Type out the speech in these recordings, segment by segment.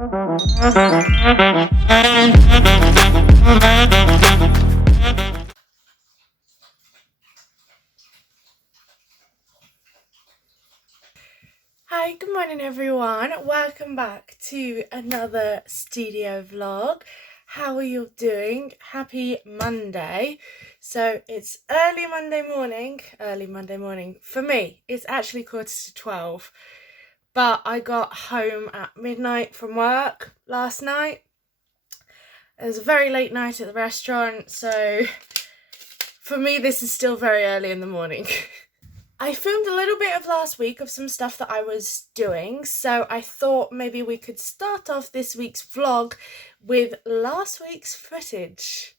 Hi, good morning everyone. Welcome back to another studio vlog. How are you doing? Happy Monday. So it's early Monday morning. For me, it's actually 11:45, but I got home at midnight from work last night. It was a very late night at the restaurant, so for me this is still very early in the morning. I filmed a little bit of last week of some stuff that I was doing, so I thought maybe we could start off this week's vlog with last week's footage.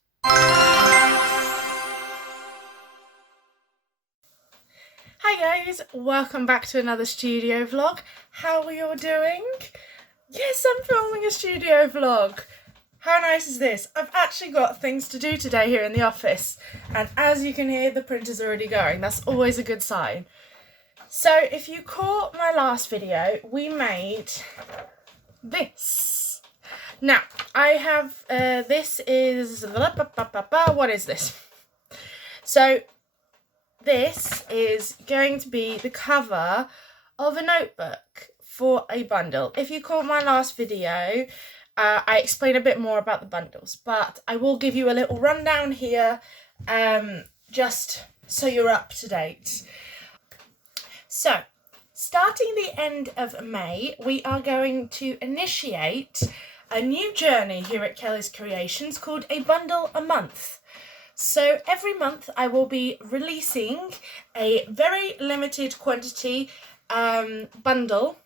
Hi guys, welcome back to another studio vlog. How are you all doing? Yes, I'm filming a studio vlog. How nice is this? I've actually got things to do today here in the office, and as you can hear, the printer's already going. That's always a good sign. So if you caught my last video, we made this. Now, I have, this is, what is this? So this is going to be the cover of a notebook for a bundle. If you caught my last video, I explain a bit more about the bundles, but I will give you a little rundown here, just so you're up to date. So, starting the end of May, we are going to initiate a new journey here at Kelly's Creations called a bundle a month. So every month I will be releasing a very limited quantity bundle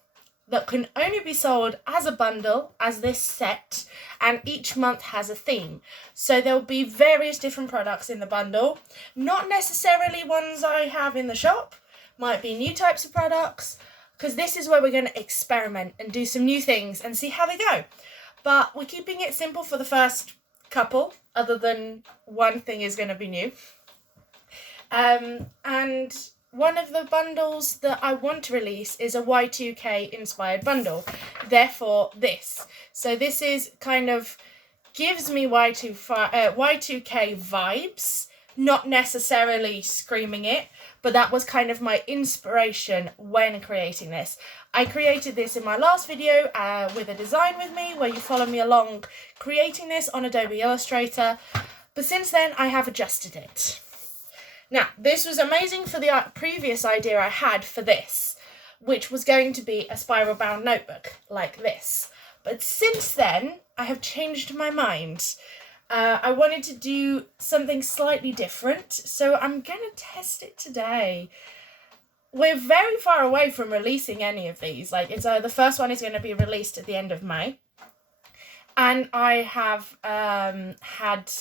that can only be sold as a bundle, as this set, and each month has a theme. So there'll be various different products in the bundle, not necessarily ones I have in the shop, might be new types of products, because this is where we're going to experiment and do some new things and see how they go. But we're keeping it simple for the first couple, other than one thing is going to be new. And one of the bundles that I want to release is a Y2K inspired bundle, therefore this. So this is kind of gives me Y2K vibes, not necessarily screaming it, but that was kind of my inspiration when creating this. I created this in my last video with a design with me, where you follow me along creating this on Adobe Illustrator, but since then I have adjusted it. Now, this was amazing for the previous idea I had for this, which was going to be a spiral bound notebook like this. But since then, I have changed my mind. I wanted to do something slightly different, so I'm going to test it today. We're very far away from releasing any of these. Like, it's the first one is going to be released at the end of May. And I have had...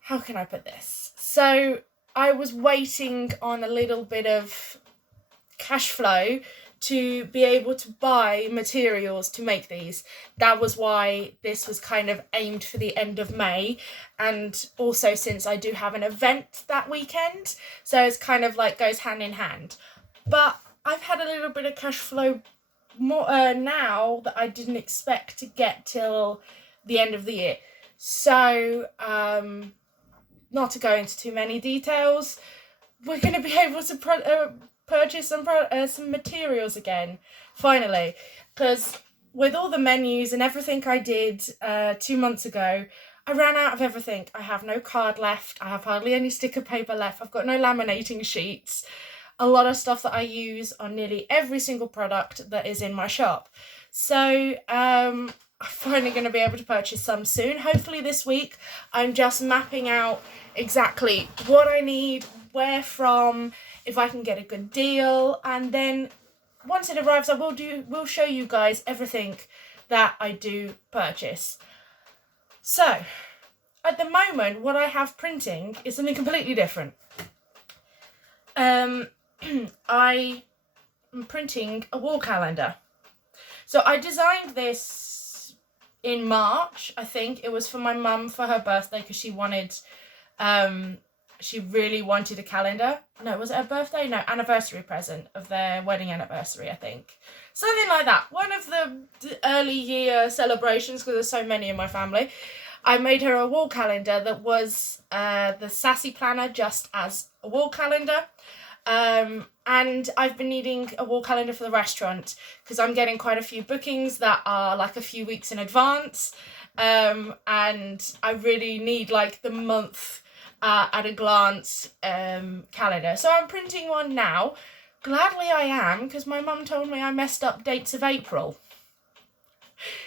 How can I put this? So I was waiting on a little bit of cash flow to be able to buy materials to make these. That was why this was kind of aimed for the end of May, and also since I do have an event that weekend, so it's kind of like goes hand in hand. But I've had a little bit of cash flow more now that I didn't expect to get till the end of the year. So not to go into too many details, we're going to be able to purchase some materials again, finally, because with all the menus and everything I did 2 months ago, I ran out of everything. I have no card left, I have hardly any sticker paper left, I've got no laminating sheets, a lot of stuff that I use on nearly every single product that is in my shop. So I'm finally going to be able to purchase some soon, hopefully this week. I'm just mapping out exactly what I need, where from, if I can get a good deal, and then once it arrives I will show you guys everything that I do purchase. So at the moment what I have printing is something completely different. I am printing a wall calendar. So I designed this in March, I think. It was for my mum for her birthday, because she wanted she really wanted a calendar. No, was it her birthday? No, anniversary present of their wedding anniversary, I think. Something like that. One of the early year celebrations, because there's so many in my family. I made her a wall calendar that was the Sassy Planner just as a wall calendar. And I've been needing a wall calendar for the restaurant because I'm getting quite a few bookings that are like a few weeks in advance. And I really need like the month at a glance calendar. So I'm printing one now. Gladly I am, because my mum told me I messed up dates of April.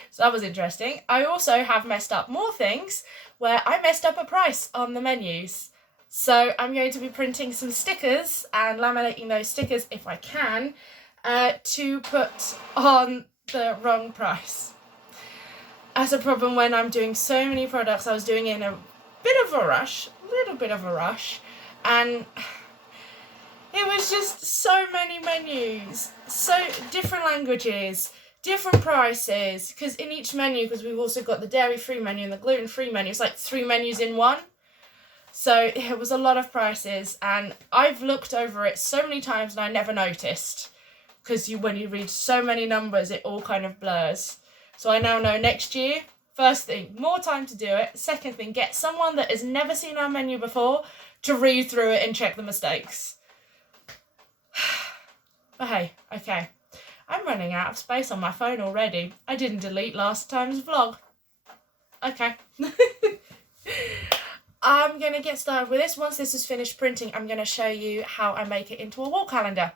So that was interesting. I also have messed up more things where I messed up a price on the menus. So I'm going to be printing some stickers and laminating those stickers if I can to put on the wrong price. That's a problem when I'm doing so many products. I was doing it in a little bit of a rush, and it was just so many menus, so different languages, different prices, because in each menu, because we've also got the dairy-free menu and the gluten-free menu, it's like 3 menus in one. So it was a lot of prices, and I've looked over it so many times and I never noticed, because when you read so many numbers, it all kind of blurs. So I now know next year, first thing, more time to do it. Second thing, get someone that has never seen our menu before to read through it and check the mistakes. But hey, okay. I'm running out of space on my phone already. I didn't delete last time's vlog. Okay. I'm going to get started with this. Once this is finished printing, I'm going to show you how I make it into a wall calendar.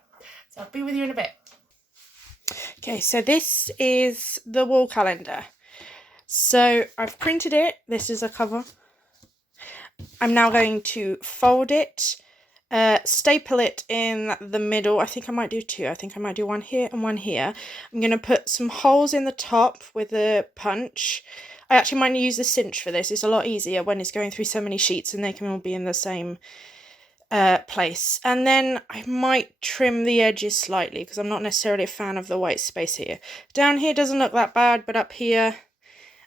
So I'll be with you in a bit. Okay, so this is the wall calendar. So I've printed it. This is a cover. I'm now going to fold it, staple it in the middle. I think I might do 2. I think I might do one here and one here. I'm going to put some holes in the top with a punch. I actually might use the cinch for this. It's a lot easier when it's going through so many sheets and they can all be in the same place. And then I might trim the edges slightly because I'm not necessarily a fan of the white space here. Down here doesn't look that bad, but up here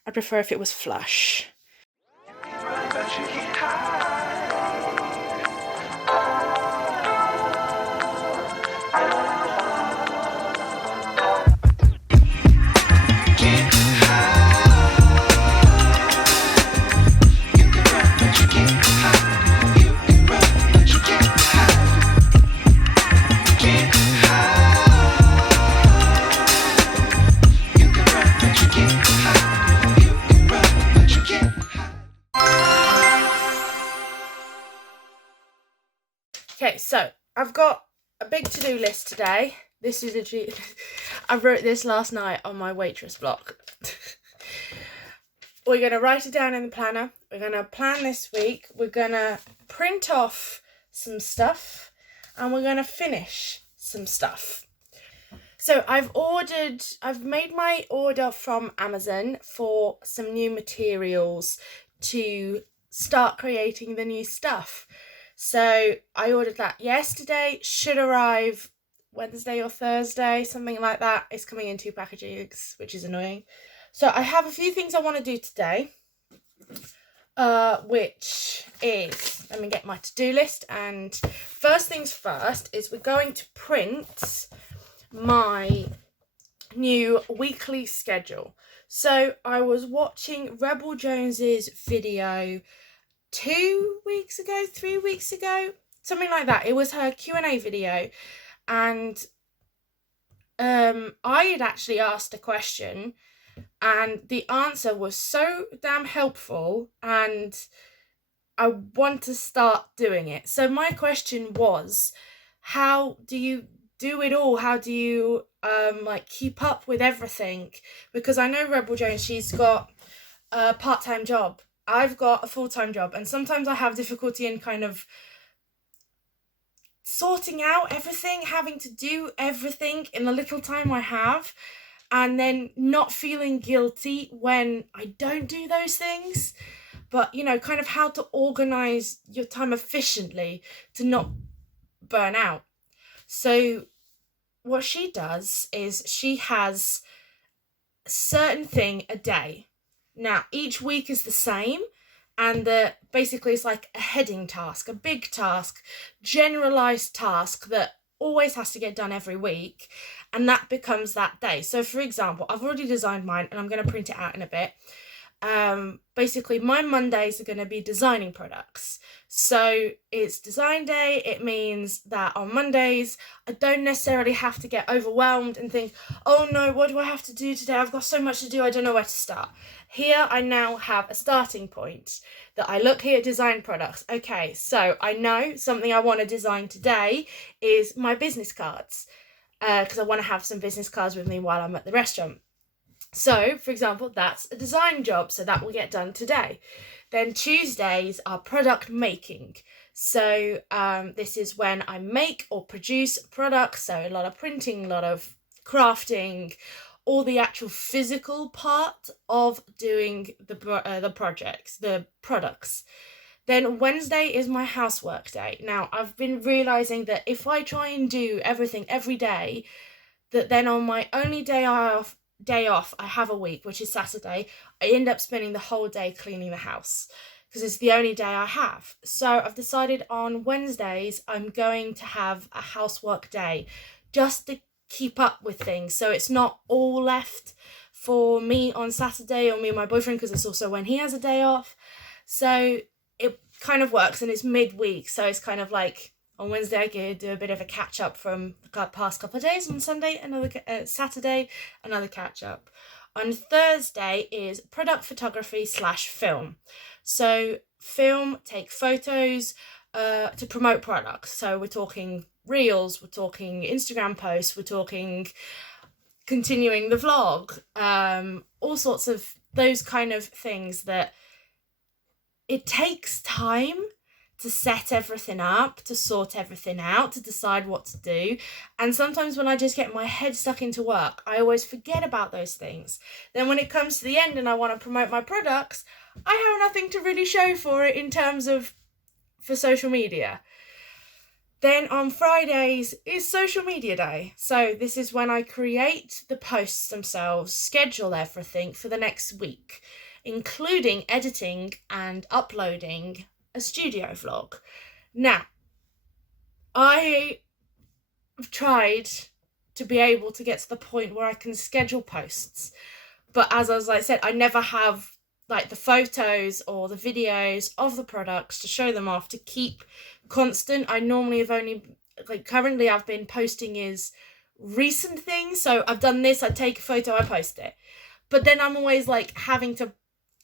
I'd prefer if it was flush. Okay, so I've got a big to-do list today. This is literally, I wrote this last night on my waitress block. We're going to write it down in the planner. We're going to plan this week. We're going to print off some stuff and we're going to finish some stuff. So I've made my order from Amazon for some new materials to start creating the new stuff. So I ordered that yesterday, should arrive Wednesday or Thursday, something like that. It's coming in 2 packages, which is annoying. So I have a few things I want to do today, which is, let me get my to-do list. And first things first is we're going to print my new weekly schedule. So I was watching Rebel Jones's video 2 weeks ago, 3 weeks ago, something like that. It was her Q&A video, and I had actually asked a question and the answer was so damn helpful and I want to start doing it. So my question was, how do you do it all? How do you keep up with everything? Because I know Rebel Jones, she's got a part-time job. I've got a full-time job, and sometimes I have difficulty in kind of sorting out everything, having to do everything in the little time I have, and then not feeling guilty when I don't do those things. But, you know, kind of how to organise your time efficiently to not burn out. So what she does is she has a certain thing a day. Now, each week is the same, And basically it's like a heading task, a big task, generalized task that always has to get done every week, and that becomes that day. So for example, I've already designed mine and I'm going to print it out in a bit. Basically my Mondays are going to be designing products. So it's design day. It means that on Mondays I don't necessarily have to get overwhelmed and think, oh no, what do I have to do today? I've got so much to do, I don't know where to start. Here I now have a starting point that I look here at design products. Okay, so I know something I want to design today is my business cards, because I want to have some business cards with me while I'm at the restaurant. So, for example, that's a design job, so that will get done today. Then Tuesdays are product making. So this is when I make or produce products, so a lot of printing, a lot of crafting, all the actual physical part of doing the projects, the products. Then Wednesday is my housework day. Now, I've been realising that if I try and do everything every day, that then on my only day off I have a week, which is Saturday, I end up spending the whole day cleaning the house because it's the only day I have. So I've decided on Wednesdays I'm going to have a housework day just to keep up with things, so it's not all left for me on Saturday or me and my boyfriend, because it's also when he has a day off. So it kind of works, and it's midweek, so it's kind of like on Wednesday I could do a bit of a catch up from the past couple of days. On Sunday, Saturday, another catch up. On Thursday is product photography / film. So film, take photos to promote products. So we're talking reels, we're talking Instagram posts, we're talking continuing the vlog, all sorts of those kind of things that it takes time to set everything up, to sort everything out, to decide what to do. And sometimes when I just get my head stuck into work, I always forget about those things. Then when it comes to the end and I want to promote my products, I have nothing to really show for it in terms of for social media. Then on Fridays is social media day. So this is when I create the posts themselves, schedule everything for the next week, including editing and uploading a studio vlog. Now, I have tried to be able to get to the point where I can schedule posts, but as I said, I never have like the photos or the videos of the products to show them off to keep constant. I normally have only, like currently I've been posting is recent things, so I've done this, I take a photo, I post it, but then I'm always like having to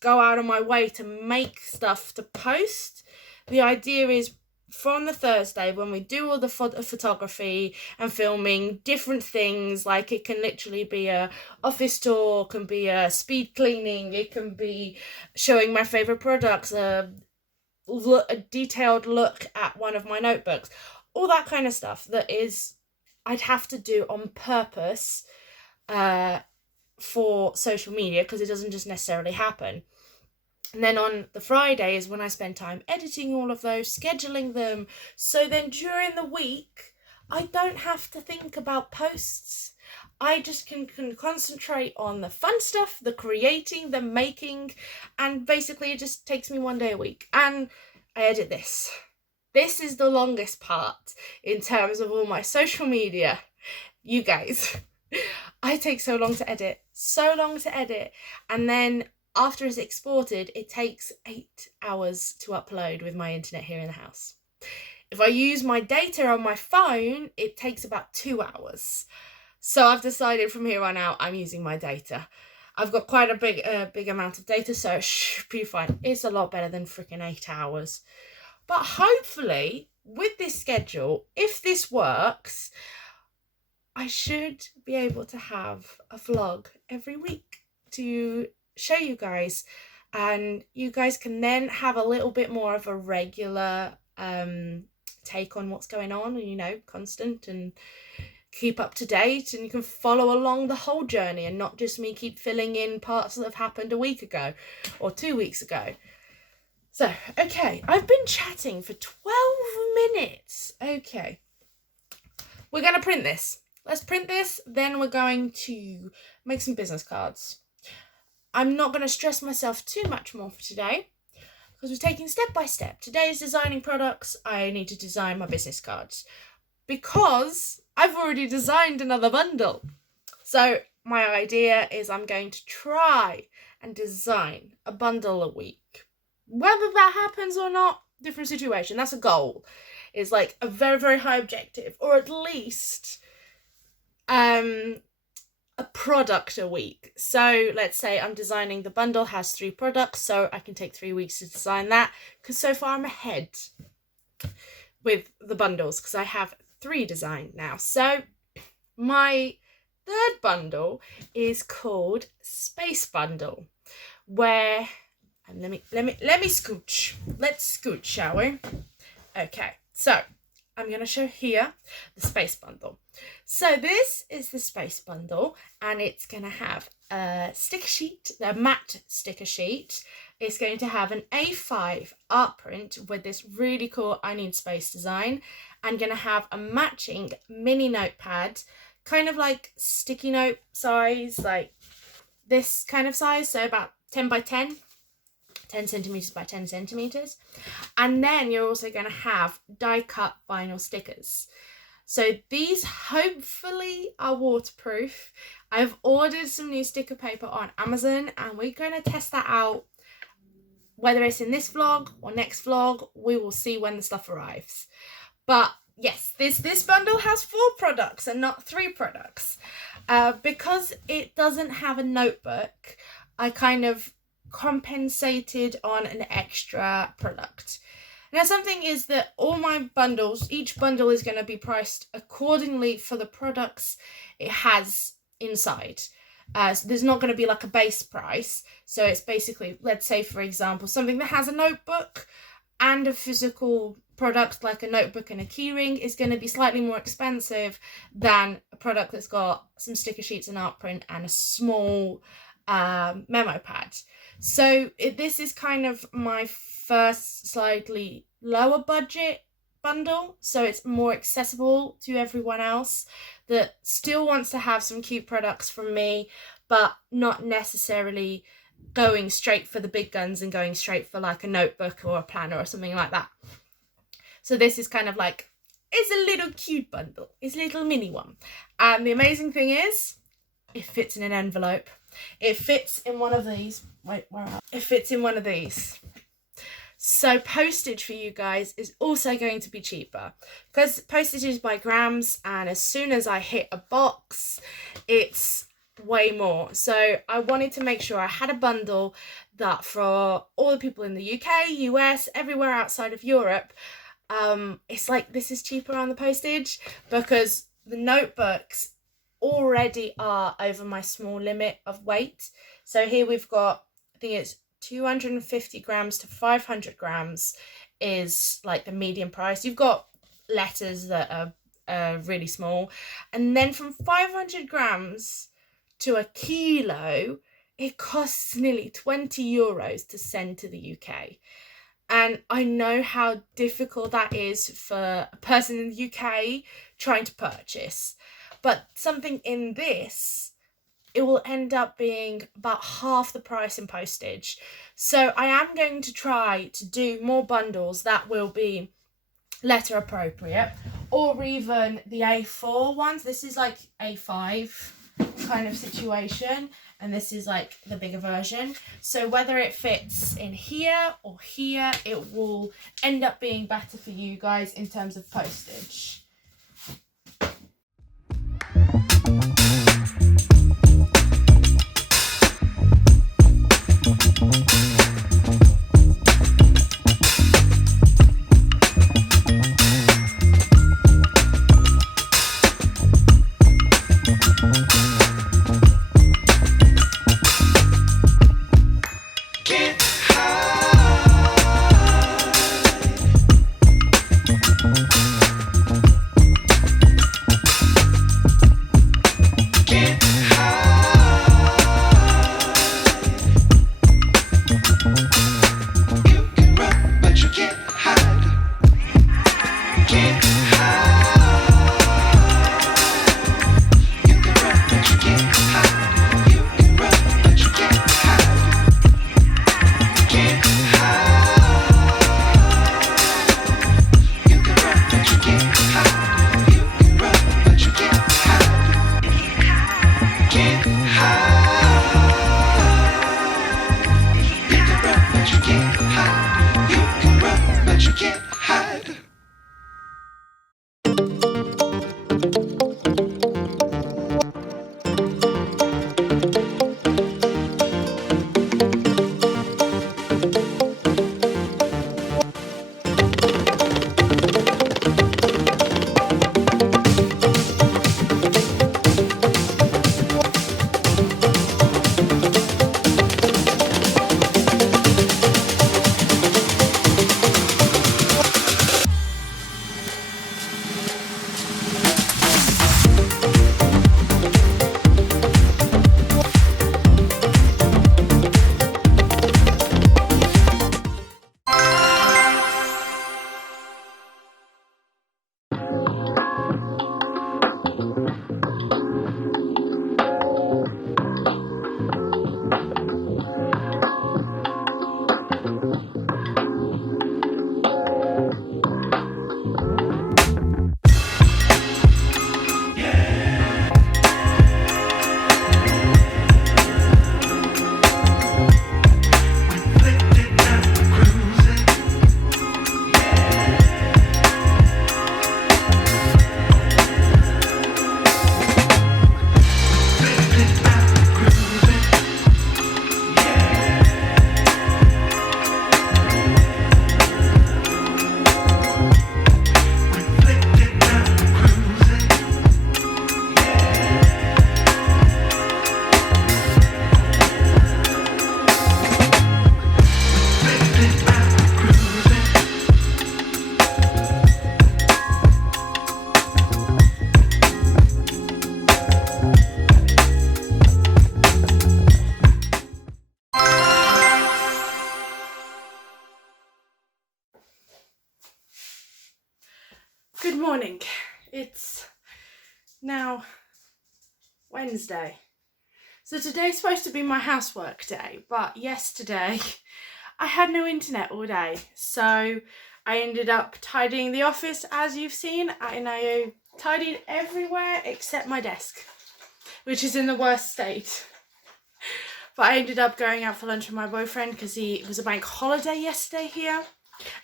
go out of my way to make stuff to post. The idea is from the Thursday when we do all the photography and filming different things, like it can literally be a office tour, can be a speed cleaning, it can be showing my favorite products, a detailed look at one of my notebooks, all that kind of stuff that is I'd have to do on purpose for social media, because it doesn't just necessarily happen. And then on the Friday is when I spend time editing all of those, scheduling them. So then during the week, I don't have to think about posts. I just can concentrate on the fun stuff, the creating, the making, and basically it just takes me one day a week. And I edit this. This is the longest part in terms of all my social media. You guys, I take so long to edit. And then after it's exported, it takes 8 hours to upload with my internet here in the house. If I use my data on my phone, it takes about 2 hours. So I've decided from here on out, I'm using my data. I've got quite a big amount of data, so it should be fine. It's a lot better than freaking 8 hours. But hopefully, with this schedule, if this works, I should be able to have a vlog every week to show you guys, and you guys can then have a little bit more of a regular take on what's going on, and you know, constant and keep up to date, and you can follow along the whole journey and not just me keep filling in parts that have happened a week ago or 2 weeks ago. So, okay, I've been chatting for 12 minutes. Okay, we're going to print this. Let's print this, then we're going to make some business cards. I'm not going to stress myself too much more for today, because we're taking step by step. Today is designing products. I need to design my business cards because I've already designed another bundle. So my idea is I'm going to try and design a bundle a week. Whether that happens or not, different situation. That's a goal. It's like a very, very high objective, or at least a product a week. So let's say I'm designing the bundle has 3 products, so I can take 3 weeks to design that, because so far I'm ahead with the bundles because I have 3 designed now. So my third bundle is called Space Bundle, where, and let me scooch. Let's scooch, shall we? Okay, so I'm going to show here the Space Bundle. So this is the Space Bundle, and it's going to have a sticker sheet, a matte sticker sheet. It's going to have an A5 art print with this really cool I Need Space design. I'm going to have a matching mini notepad, kind of like sticky note size, like this kind of size, so about 10 by 10 centimeters by 10 centimeters. And then you're also going to have die cut vinyl stickers. So these hopefully are waterproof. I've ordered some new sticker paper on Amazon, and we're going to test that out. Whether it's in this vlog or next vlog, we will see when the stuff arrives. But yes, this bundle has 4 products and not 3 products. Because it doesn't have a notebook, I kind of compensated on an extra product. Now, something is that all my bundles, each bundle is going to be priced accordingly for the products it has inside. So there's not going to be like a base price. So it's basically, let's say, for example, something that has a notebook and a physical product like a notebook and a keyring is going to be slightly more expensive than a product that's got some sticker sheets and art print and a small memo pad. So this is kind of my first slightly lower budget bundle, so it's more accessible to everyone else that still wants to have some cute products from me, but not necessarily going straight for the big guns and going straight for like a notebook or a planner or something like that. So this is kind of like, it's a little cute bundle. It's a little mini one. And the amazing thing is, it fits in an envelope. It fits in one of these. Wait, where are it? It fits in one of these. So postage for you guys is also going to be cheaper because postage is by grams, and as soon as I hit a box, it's way more. So I wanted to make sure I had a bundle that for all the people in the UK, US, everywhere outside of Europe, it's like this is cheaper on the postage because the notebooks already are over my small limit of weight. So here we've got, I think it's 250 grams to 500 grams is like the medium price. You've got letters that are really small, and then from 500 grams to a kilo, it costs nearly 20 euros to send to the UK. And I know how difficult that is for a person in the UK trying to purchase. But something in this, it will end up being about half the price in postage. So I am going to try to do more bundles that will be letter appropriate, or even the A4 ones. This is like A5 kind of situation, and this is like the bigger version. So whether it fits in here or here, it will end up being better for you guys in terms of postage. morning. It's now Wednesday. So today's supposed to be my housework day, but yesterday I had no internet all day. So I ended up tidying the office, as you've seen, and I tidied everywhere except my desk, which is in the worst state. But I ended up going out for lunch with my boyfriend because it was a bank holiday yesterday here.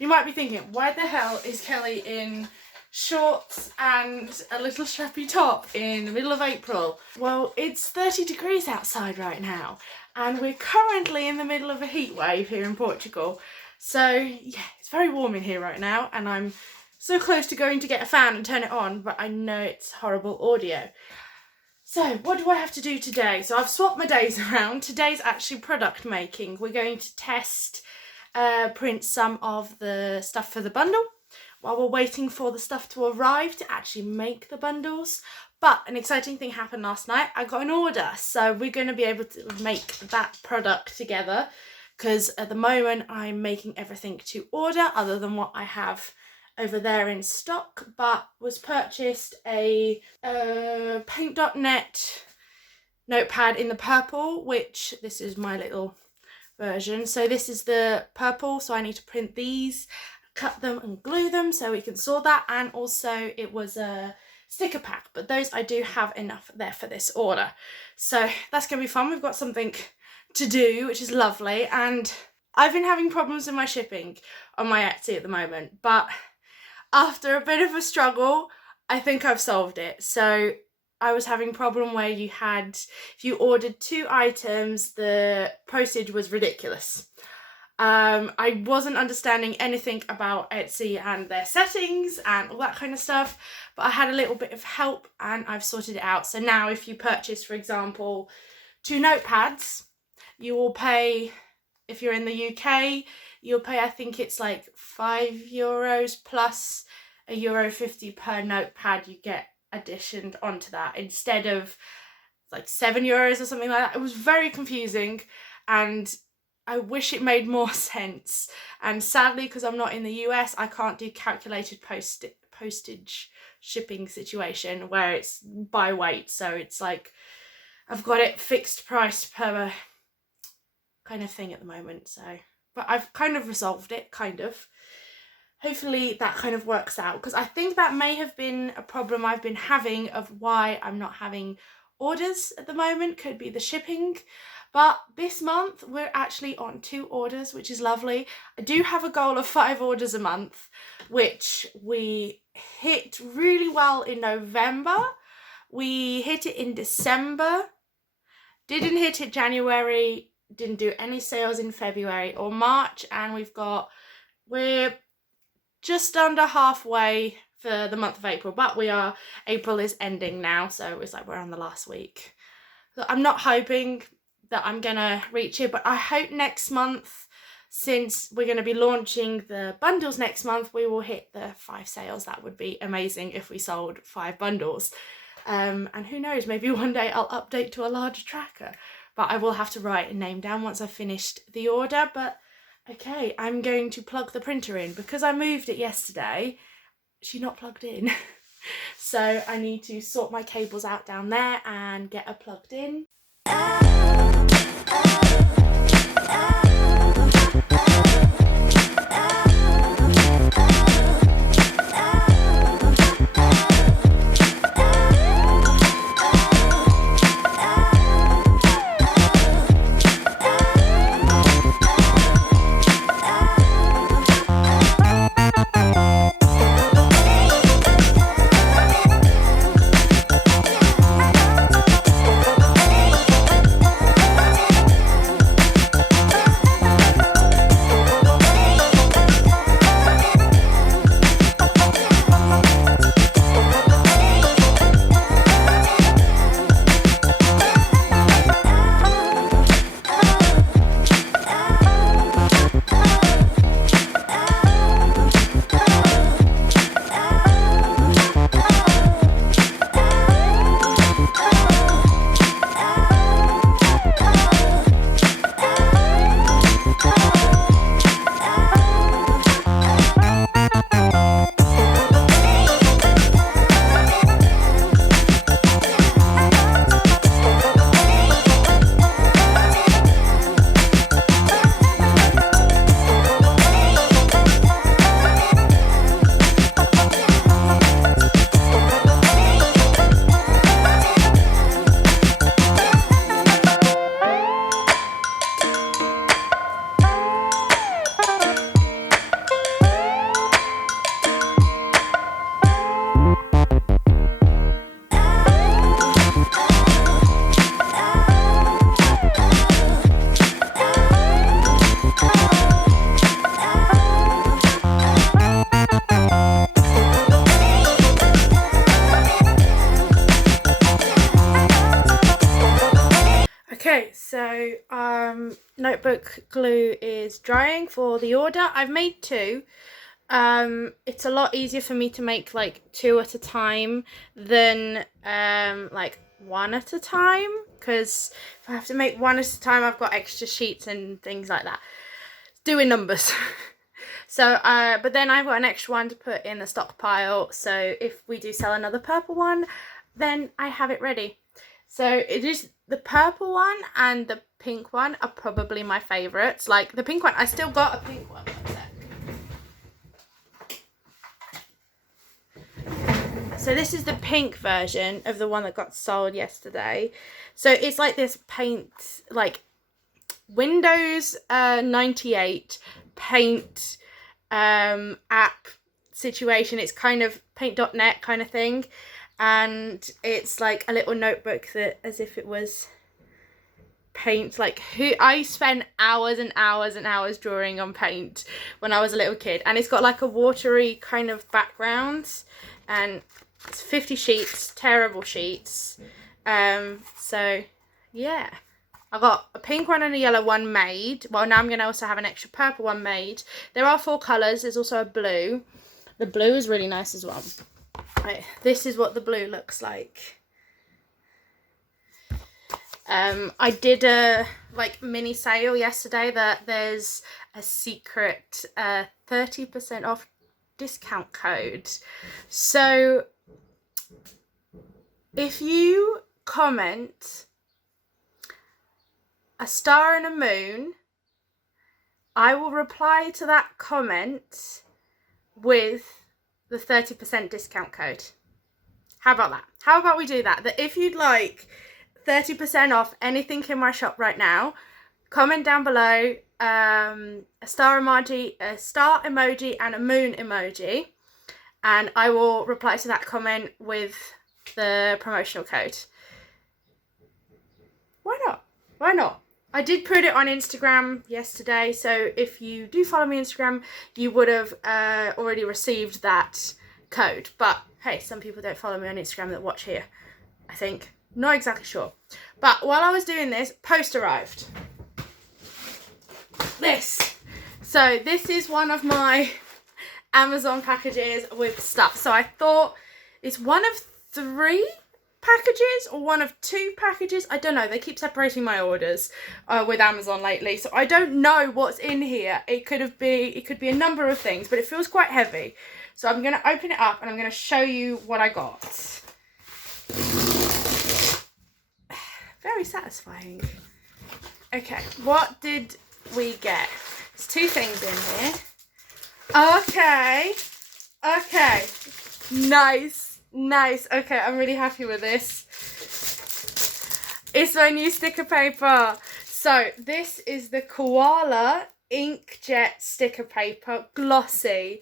You might be thinking, why the hell is Kelly in shorts and a little strappy top in the middle of April? Well, it's 30 degrees outside right now, and we're currently in the middle of a heat wave here in Portugal. So yeah, it's very warm in here right now, and I'm so close to going to get a fan and turn it on, but I know it's horrible audio. So what do I have to do today? So I've swapped my days around. Today's actually product making. We're going to test print some of the stuff for the bundle while we're waiting for the stuff to arrive to actually make the bundles. But an exciting thing happened last night. I got an order, so we're going to be able to make that product together, because at the moment I'm making everything to order other than what I have over there in stock, but was purchased a paint.net notepad in the purple, which this is my little version. So this is the purple, so I need to print these, cut them and glue them so we can sort that. And also it was a sticker pack, but those I do have enough there for this order. So that's gonna be fun. We've got something to do, which is lovely. And I've been having problems with my shipping on my Etsy at the moment, but after a bit of a struggle, I think I've solved it. So I was having a problem where if you ordered 2 items, the postage was ridiculous. I wasn't understanding anything about Etsy and their settings and all that kind of stuff, but I had a little bit of help and I've sorted it out. So now if you purchase, for example, 2 notepads, you will pay, if you're in the UK, you'll pay, I think it's like €5 plus €1.50 per notepad you get additioned onto that, instead of like €7 or something like that. It was very confusing and I wish it made more sense. And sadly, because I'm not in the US, I can't do calculated postage shipping situation where it's by weight. So it's like I've got it fixed price per kind of thing at the moment. So, but I've kind of resolved it, kind of. Hopefully that kind of works out, because I think that may have been a problem I've been having of why I'm not having orders at the moment. Could be the shipping. But this month we're actually on 2 orders, which is lovely. I do have a goal of 5 orders a month, which we hit really well in November. We hit it in December, didn't hit it January, didn't do any sales in February or March, and we're just under halfway for the month of April, but April is ending now, so it's like we're on the last week. So I'm not hoping that I'm gonna reach it, but I hope next month, since we're gonna be launching the bundles next month, we will hit the 5 sales. That would be amazing if we sold 5 bundles. And who knows, maybe one day I'll update to a larger tracker, but I will have to write a name down once I've finished the order. But okay, I'm going to plug the printer in because I moved it yesterday. She's not plugged in. So I need to sort my cables out down there and get her plugged in. notebook glue is drying for the order. I've made 2. It's a lot easier for me to make like 2 at a time than like 1 at a time, because if I have to make 1 at a time, I've got extra sheets and things like that. Doing numbers. So, but then I've got an extra one to put in the stockpile. So if we do sell another purple one, then I have it ready. So it is the purple one and the pink one are probably my favourites. Like the pink one, I still got a pink one. So this is the pink version of the one that got sold yesterday. So it's like this paint, like Windows 98 paint app situation. It's kind of paint.net kind of thing. And it's like a little notebook that, as if it was paint. Like I spent hours and hours and hours drawing on paint when I was a little kid. And it's got like a watery kind of background. And it's 50 sheets, terrible sheets. So yeah, I got a pink one and a yellow one made. Well, now I'm going to also have an extra purple one made. There are 4 colours. There's also a blue. The blue is really nice as well. Right, this is what the blue looks like. I did a like mini sale yesterday that there's a secret 30% off discount code. So if you comment a star and a moon, I will reply to that comment with the 30% discount code. How about that? How about we do that? That if you'd like 30% off anything in my shop right now, comment down below a star emoji, and a moon emoji, and I will reply to that comment with the promotional code. Why not? Why not? I did put it on Instagram yesterday, so if you do follow me on Instagram, you would have already received that code. But hey, some people don't follow me on Instagram that watch here, I think. Not exactly sure. But while I was doing this, post arrived. This. So this is one of my Amazon packages with stuff. So I thought it's one of 3 packages or one of 2 packages. I don't know. They keep separating my orders with Amazon lately. So I don't know what's in here. It could be a number of things, but it feels quite heavy. So I'm going to open it up and I'm going to show you what I got. Very satisfying. Okay, what did we get? There's 2 things in here. Okay. Nice. Okay, I'm really happy with this. It's my new sticker paper. So this is the Koala Inkjet sticker paper, glossy.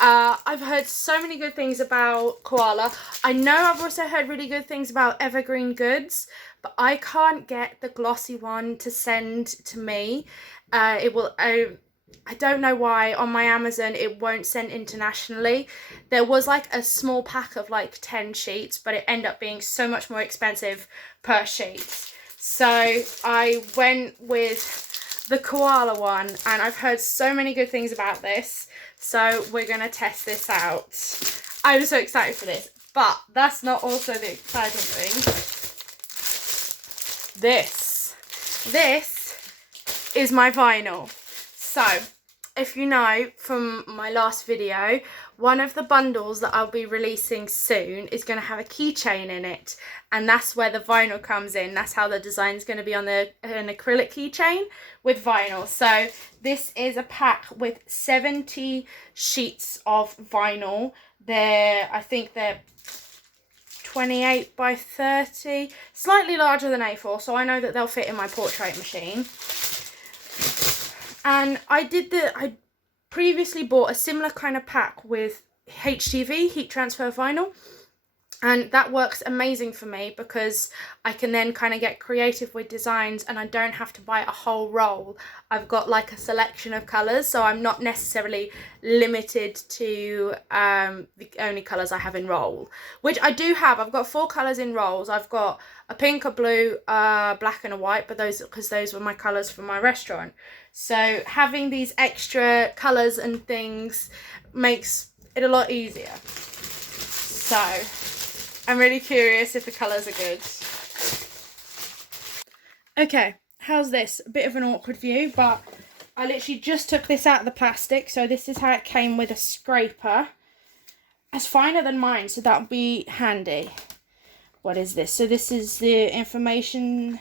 I've heard so many good things about Koala. I know I've also heard really good things about Evergreen Goods, but I can't get the glossy one to send to me. I don't know why on my Amazon it won't send internationally. There was like a small pack of like 10 sheets, but it ended up being so much more expensive per sheet. So I went with the Koala one, and I've heard so many good things about this. So we're going to test this out. I'm so excited for this. But that's not also the exciting thing. This is my vinyl. So, if you know from my last video, one of the bundles that I'll be releasing soon is going to have a keychain in it. And that's where the vinyl comes in. That's how the design is going to be on an acrylic keychain with vinyl. So, this is a pack with 70 sheets of vinyl. I think they're 28 by 30. Slightly larger than A4, so I know that they'll fit in my portrait machine. And I previously bought a similar kind of pack with HTV, heat transfer vinyl. And that works amazing for me because I can then kind of get creative with designs and I don't have to buy a whole roll. I've got like a selection of colours, so I'm not necessarily limited to the only colours I have in roll, which I do have. I've got 4 colours in rolls. I've got a pink, a blue, black and a white, but because those were my colours for my restaurant. So having these extra colours and things makes it a lot easier. So I'm really curious if the colours are good. Okay, how's this? A bit of an awkward view, but I literally just took this out of the plastic. So this is how it came with a scraper. It's finer than mine, so that'll be handy. What is this? So this is the information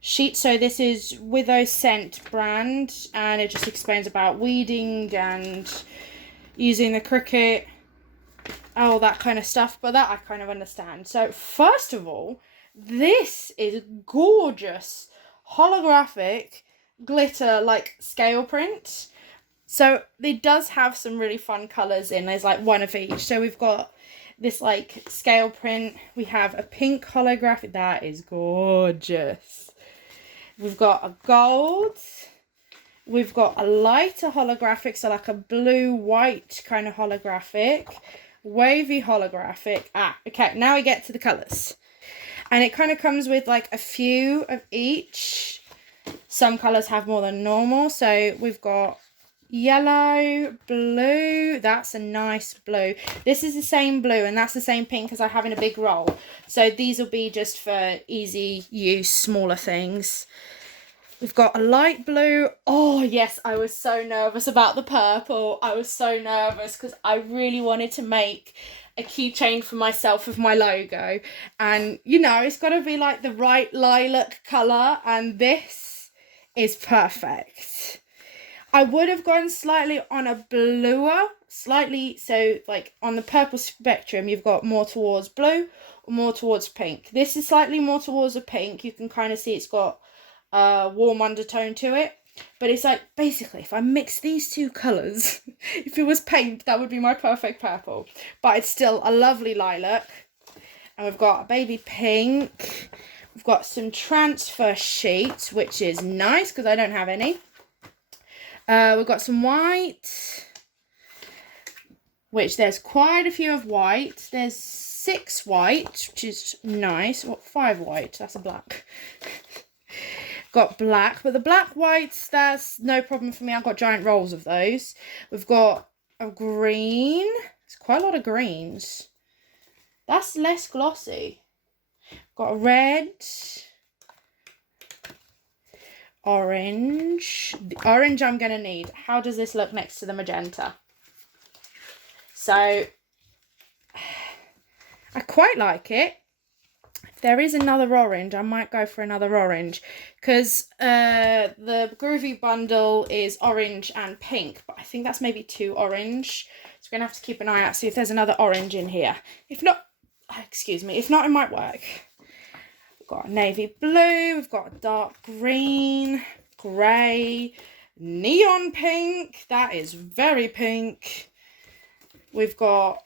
sheet. So this is Willow Scent brand, and it just explains about weeding and using the cricket, all that kind of stuff, but that I kind of understand. So first of all, this is gorgeous holographic glitter like scale print. So it does have some really fun colours in. There's like one of each. So we've got this like scale print. We have a pink holographic. That is gorgeous. We've got a gold. We've got a lighter holographic, so like a blue-white kind of holographic. Wavy holographic. Okay, now we get to the colours. And it kind of comes with like a few of each. Some colours have more than normal. So we've got yellow, blue. That's a nice blue. This is the same blue and that's the same pink as I have in a big roll. So these will be just for easy use, smaller things. We've got a light blue. Oh, yes, I was so nervous about the purple. I was so nervous because I really wanted to make a keychain for myself with my logo. And, you know, it's got to be like the right lilac colour. And this is perfect. I would have gone slightly on a bluer, so like on the purple spectrum, you've got more towards blue or more towards pink. This is slightly more towards a pink. You can kind of see it's got a warm undertone to it, but it's like basically if I mix these two colours, if it was paint, that would be my perfect purple, but it's still a lovely lilac. And we've got a baby pink. We've got some transfer sheets, which is nice because I don't have any. We've got some white, which there's quite a few of white. There's 6 white, which is nice. What, 5 white? That's a black. Got black, but the black whites, that's no problem for me. I've got giant rolls of those. We've got a green. There's quite a lot of greens. That's less glossy. Got a red. Orange. The orange I'm going to need. How does this look next to the magenta? So, I quite like it. If there is another orange, I might go for another orange. Because the Groovy bundle is orange and pink. But I think that's maybe too orange. So we're going to have to keep an eye out, see if there's another orange in here. If not, excuse me, if not, it might work. We've got a navy blue, we've got a dark green, grey, neon pink. That is very pink. We've got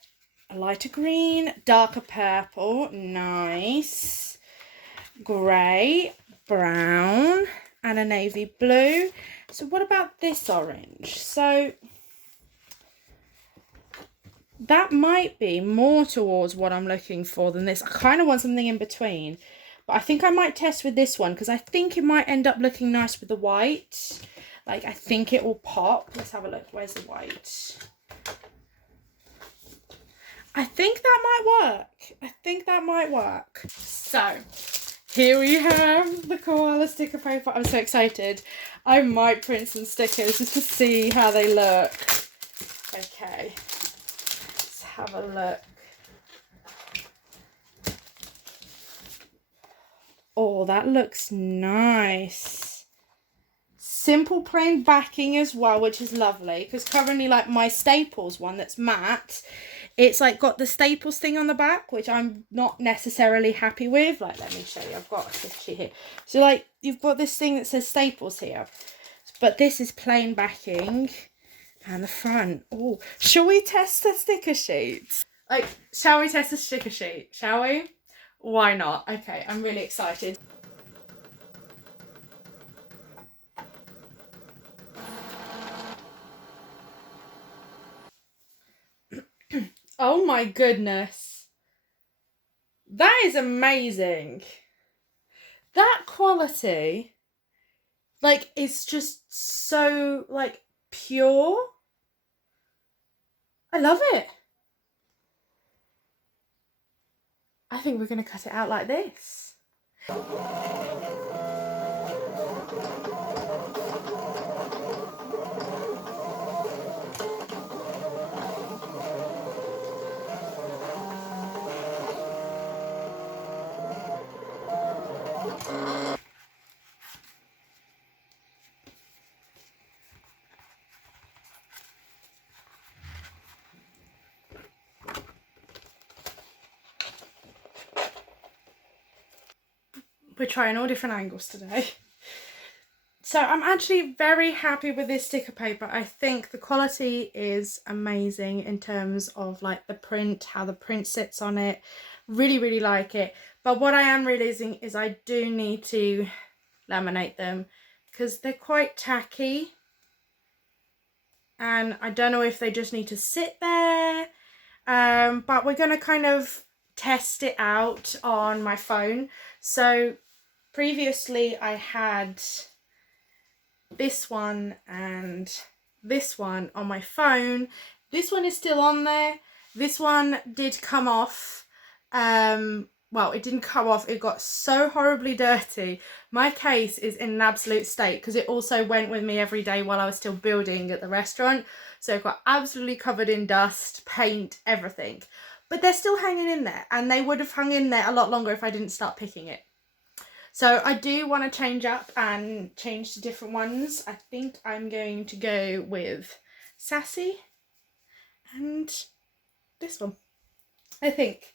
a lighter green, darker purple, nice, grey, brown, and a navy blue. So what about this orange? So that might be more towards what I'm looking for than this. I kind of want something in between. But I think I might test with this one because I think it might end up looking nice with the white. Like, I think it will pop. Let's have a look. Where's the white? I think that might work. I think that might work. So, here we have the koala sticker paper. I'm so excited. I might print some stickers just to see how they look. Okay. Let's have a look. Oh, that looks nice. Simple plain backing as well, which is lovely. Because currently, like, my Staples one that's matte, it's, like, got the Staples thing on the back, which I'm not necessarily happy with. Like, let me show you. I've got this sheet here. So, like, you've got this thing that says Staples here. But this is plain backing. And the front. Oh, shall we test the sticker sheet? Like, shall we test the sticker sheet? Shall we? Why not? Okay, I'm really excited. Oh my goodness. That is amazing. That quality, like, it's just so, like, pure. I love it. I think we're going to cut it out like this. We're trying all different angles today. So I'm actually very happy with this sticker paper. I think the quality is amazing in terms of like the print, how the print sits on it. Really, really like it. But what I am realizing is I do need to laminate them because they're quite tacky. And I don't know if they just need to sit there. But we're going to kind of test it out on my phone. So previously I had this one and this one on my phone. This one is still on there. This one did come off. Well, it didn't come off. It got so horribly dirty. My case is in an absolute state because it also went with me every day while I was still building at the restaurant. So it got absolutely covered in dust, paint, everything. But they're still hanging in there, and they would have hung in there a lot longer if I didn't start picking it. So I do want to change up and change to different ones. I think I'm going to go with Sassy and this one. I think.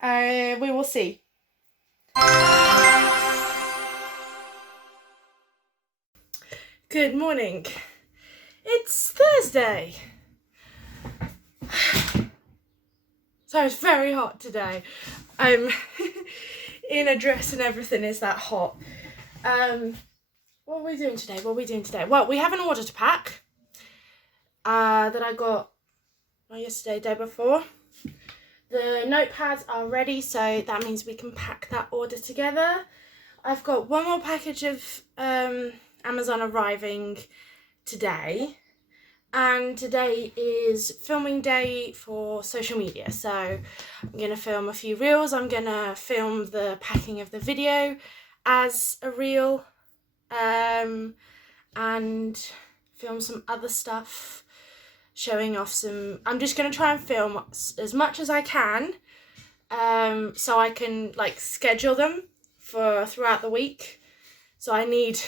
We will see. Good morning. It's Thursday. So it's very hot today. I'm in a dress and everything is that hot. What are we doing today? Well, we have an order to pack that I got yesterday, day before. The notepads are ready, so that means we can pack that order together. I've got one more package of Amazon arriving today. And today is filming day for social media. So I'm going to film a few reels. I'm going to film the packing of the video as a reel. And film some other stuff. Showing off some... I'm just going to try and film as much as I can. So I can like schedule them for throughout the week. So I need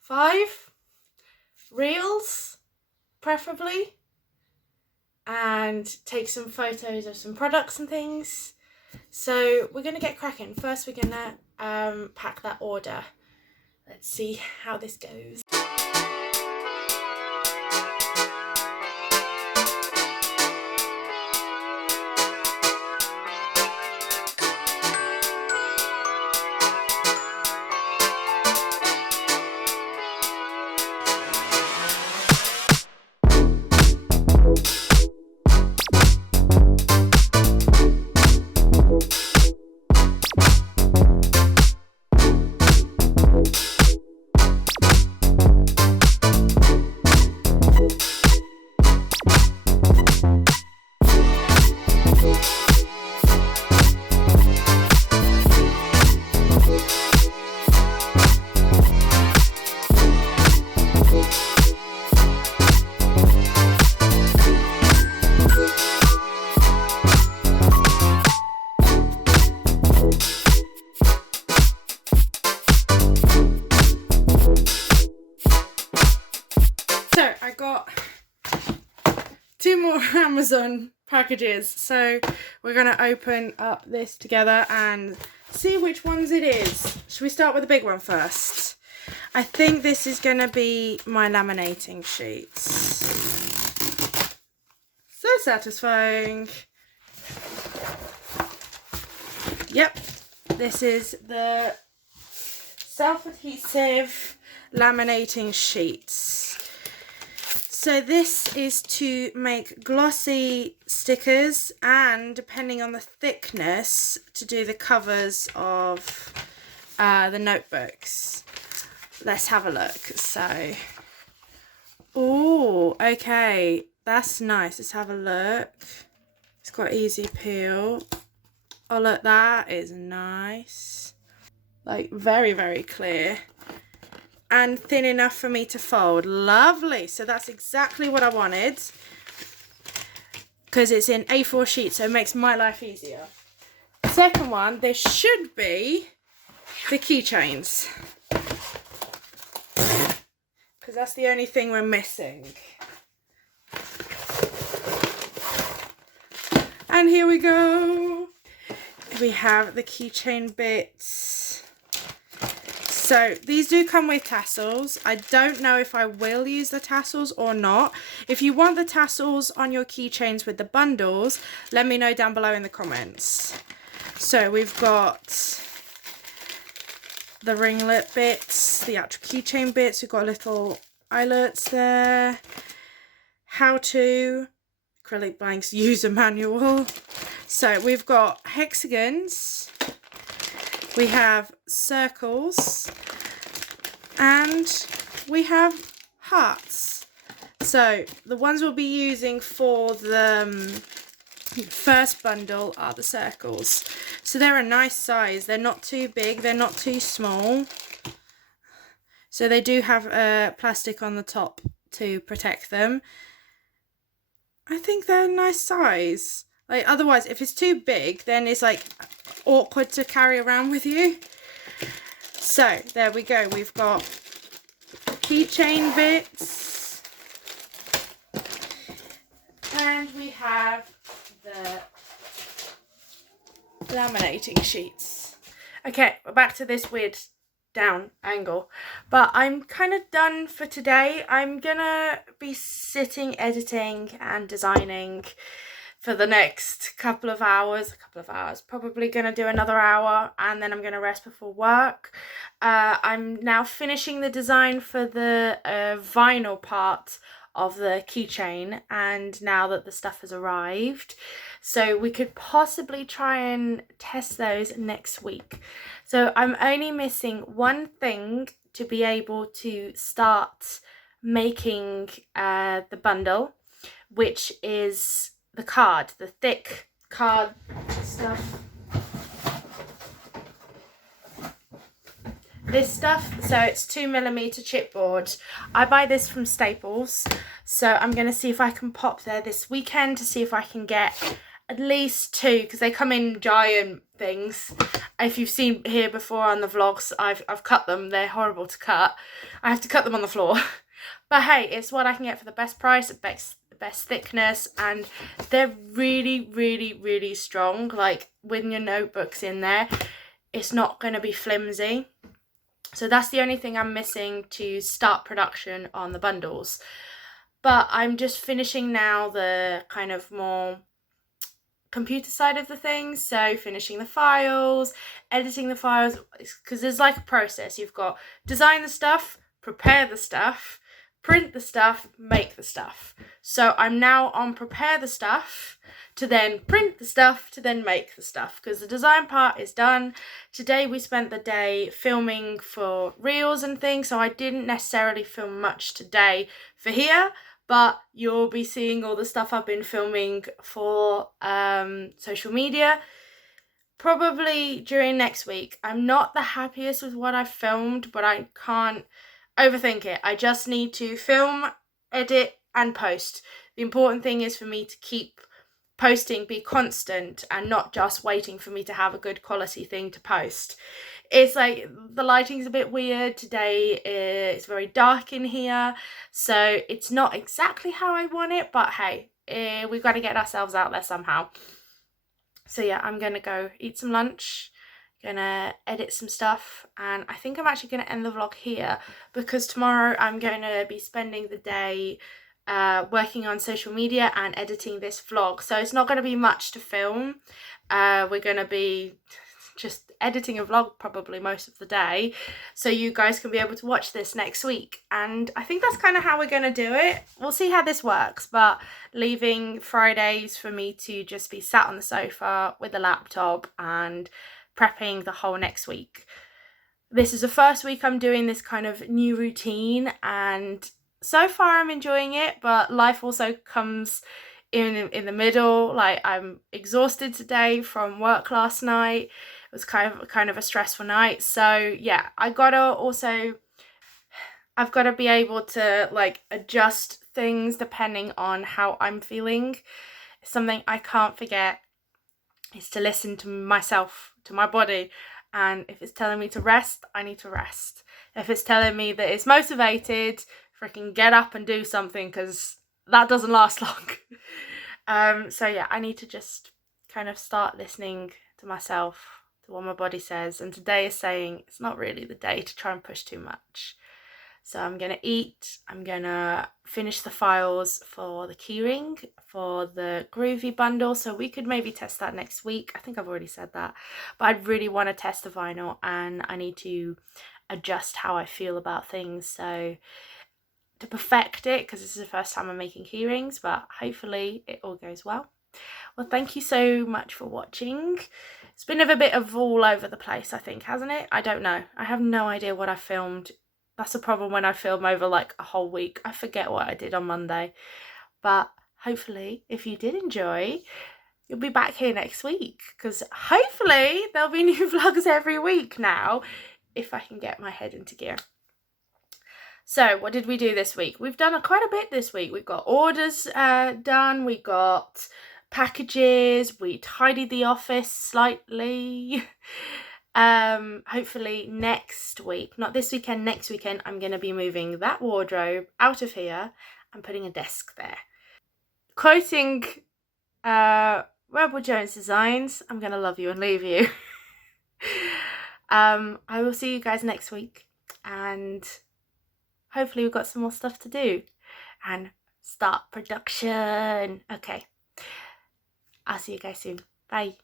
5 reels preferably, and take some photos of some products and things. So we're gonna get cracking. First we're gonna pack that order. Let's see how this goes. So I got 2 more Amazon packages, so we're going to open up this together and see which ones it is. Should we start with the big one first? I think this is going to be my laminating sheets. So satisfying. Yep, this is the self-adhesive laminating sheets. So this is to make glossy stickers, and depending on the thickness, to do the covers of the notebooks. Let's have a look. So, oh, okay, that's nice. Let's have a look. It's got easy peel. Oh look, that is nice. Like very, very clear. And thin enough for me to fold. Lovely. So that's exactly what I wanted. Because it's in A4 sheet, so it makes my life easier. Second one, there should be the keychains. Because that's the only thing we're missing. And here we go. We have the keychain bits. So these do come with tassels. I don't know if I will use the tassels or not. If you want the tassels on your keychains with the bundles, let me know down below in the comments. So we've got the ringlet bits, the actual keychain bits. We've got little eyelets there. How to acrylic blanks user manual. So we've got hexagons, we have circles, and we have hearts. So the ones we'll be using for the first bundle are the circles. So they're a nice size. They're not too big, they're not too small. So they do have plastic on the top to protect them. I think they're a nice size. Like, otherwise, if it's too big, then it's like awkward to carry around with you. So there we go. We've got keychain bits, and we have the laminating sheets. Okay, we're back to this weird down angle, but I'm kind of done for today. I'm gonna be sitting, editing and designing for the next couple of hours, probably gonna do another hour, and then I'm gonna rest before work. I'm now finishing the design for the vinyl part of the keychain, and now that the stuff has arrived, so we could possibly try and test those next week. So I'm only missing one thing to be able to start making the bundle, which is the card, the thick card stuff. This stuff, so it's 2mm chipboard. I buy this from Staples, so I'm going to see if I can pop there this weekend to see if I can get at least 2, because they come in giant things. If you've seen here before on the vlogs, I've cut them. They're horrible to cut. I have to cut them on the floor. But hey, it's what I can get for the best price, the best thickness, and they're really, really, really strong. Like, when your notebook's in there, it's not going to be flimsy. So that's the only thing I'm missing to start production on the bundles. But I'm just finishing now the kind of more computer side of the things. So finishing the files, editing the files, because there's like a process. You've got design the stuff, prepare the stuff, print the stuff, make the stuff. So I'm now on prepare the stuff, to then print the stuff, to then make the stuff, because the design part is done. Today we spent the day filming for reels and things, so I didn't necessarily film much today for here, but you'll be seeing all the stuff I've been filming for social media probably during next week. I'm not the happiest with what I've filmed, but I can't overthink it. I just need to film, edit and post. The important thing is for me to keep posting, be constant, and not just waiting for me to have a good quality thing to post. It's like the lighting's a bit weird today. It's very dark in here, so it's not exactly how I want it, but hey, we've got to get ourselves out there somehow. So yeah, I'm gonna go eat some lunch, gonna edit some stuff, and I think I'm actually gonna end the vlog here, because tomorrow I'm going to be spending the day working on social media and editing this vlog. So it's not going to be much to film. We're going to be just editing a vlog probably most of the day, so you guys can be able to watch this next week. And I think that's kind of how we're going to do it. We'll see how this works, but leaving Fridays for me to just be sat on the sofa with a laptop and prepping the whole next week. This is the first week I'm doing this kind of new routine, and so far I'm enjoying it, but life also comes in the middle. Like, I'm exhausted today from work last night. It was kind of a stressful night. So yeah, I've got to be able to like adjust things depending on how I'm feeling. Something I can't forget is to listen to myself, to my body. And if it's telling me to rest, I need to rest. If it's telling me that it's motivated, freaking get up and do something, because that doesn't last long. So yeah, I need to just kind of start listening to myself, to what my body says. And today is saying it's not really the day to try and push too much. So I'm going to eat, I'm going to finish the files for the keyring, for the Groovy bundle, so we could maybe test that next week. I think I've already said that, but I really want to test the vinyl, and I need to adjust how I feel about things, so to perfect it, because this is the first time I'm making keyrings, but hopefully it all goes well. Well, thank you so much for watching. It's been a bit of all over the place, I think, hasn't it? I don't know. I have no idea what I filmed. That's a problem when I film over like a whole week. I forget what I did on Monday. But hopefully, if you did enjoy, you'll be back here next week, because hopefully there'll be new vlogs every week now, if I can get my head into gear. So what did we do this week? We've done quite a bit this week. We've got orders done. We got packages. We tidied the office slightly. Hopefully next week, not this weekend, next weekend, I'm going to be moving that wardrobe out of here and putting a desk there. Quoting Rebel Jones Designs, I'm going to love you and leave you. I will see you guys next week, and hopefully we've got some more stuff to do and start production. Okay, I'll see you guys soon. Bye.